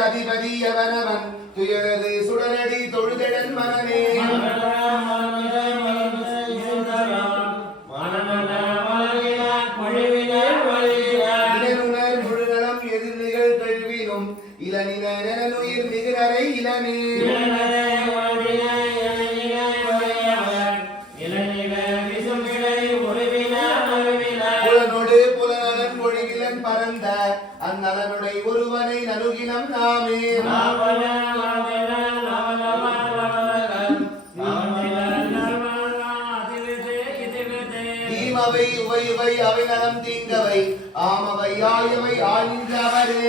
அதிபதி அவனவன் துயரது சுடரடி தொழுதடன் மனமே இளனுணர் முழுநலம் எதிர்நிகழ் கல்வினும் இளநிலனுயிர் மிகுநரை இளனே புலனொடு புலனலன் ஒழிவிலன் பரந்த அந்நலனுடை ஒருவனை நலுகினம் நாமே தீமவை உவையுவை அவை நலம் தீங்கவை ஆமவை ஆயவை ஆழ்ந்தவரே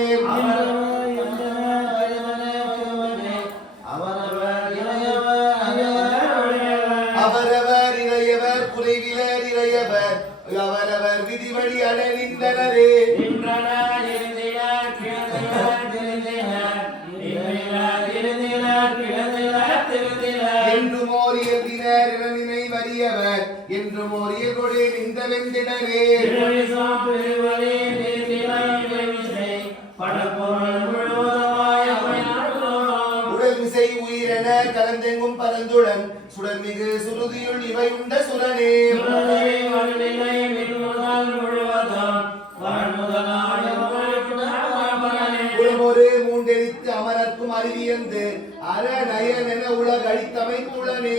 அவரவர் இளையவர் குறைவிலர் இளையவர் அவரவர் விதிவழி அடைகின்றனரே என்று மோரிய தினர் இளநினை வறியவர் என்று மோரிய கொடை நின்ற வெந்திடரே உடல் மிசை உயிரென கலந்தெங்கும் பரந்துடன் சுடர்மிகு சுருதியுள் இவை உண்ட சுரனே ஒரு மூண்டெரித்து அமரர்க்கும் அறிவியந்து அரணயனென உலகழித்தமைத்துளனே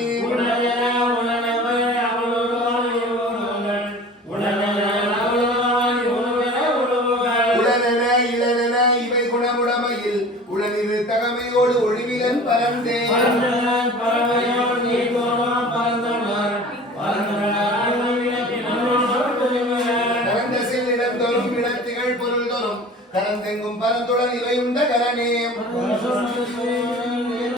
உளனென இளனென இவை குணமுடமையில் உளனிரு தகமையோடு ஒழிவிலன் பரந்தே கரந்தெங்கும் பரந்துடன் இவை உண்ட கரணே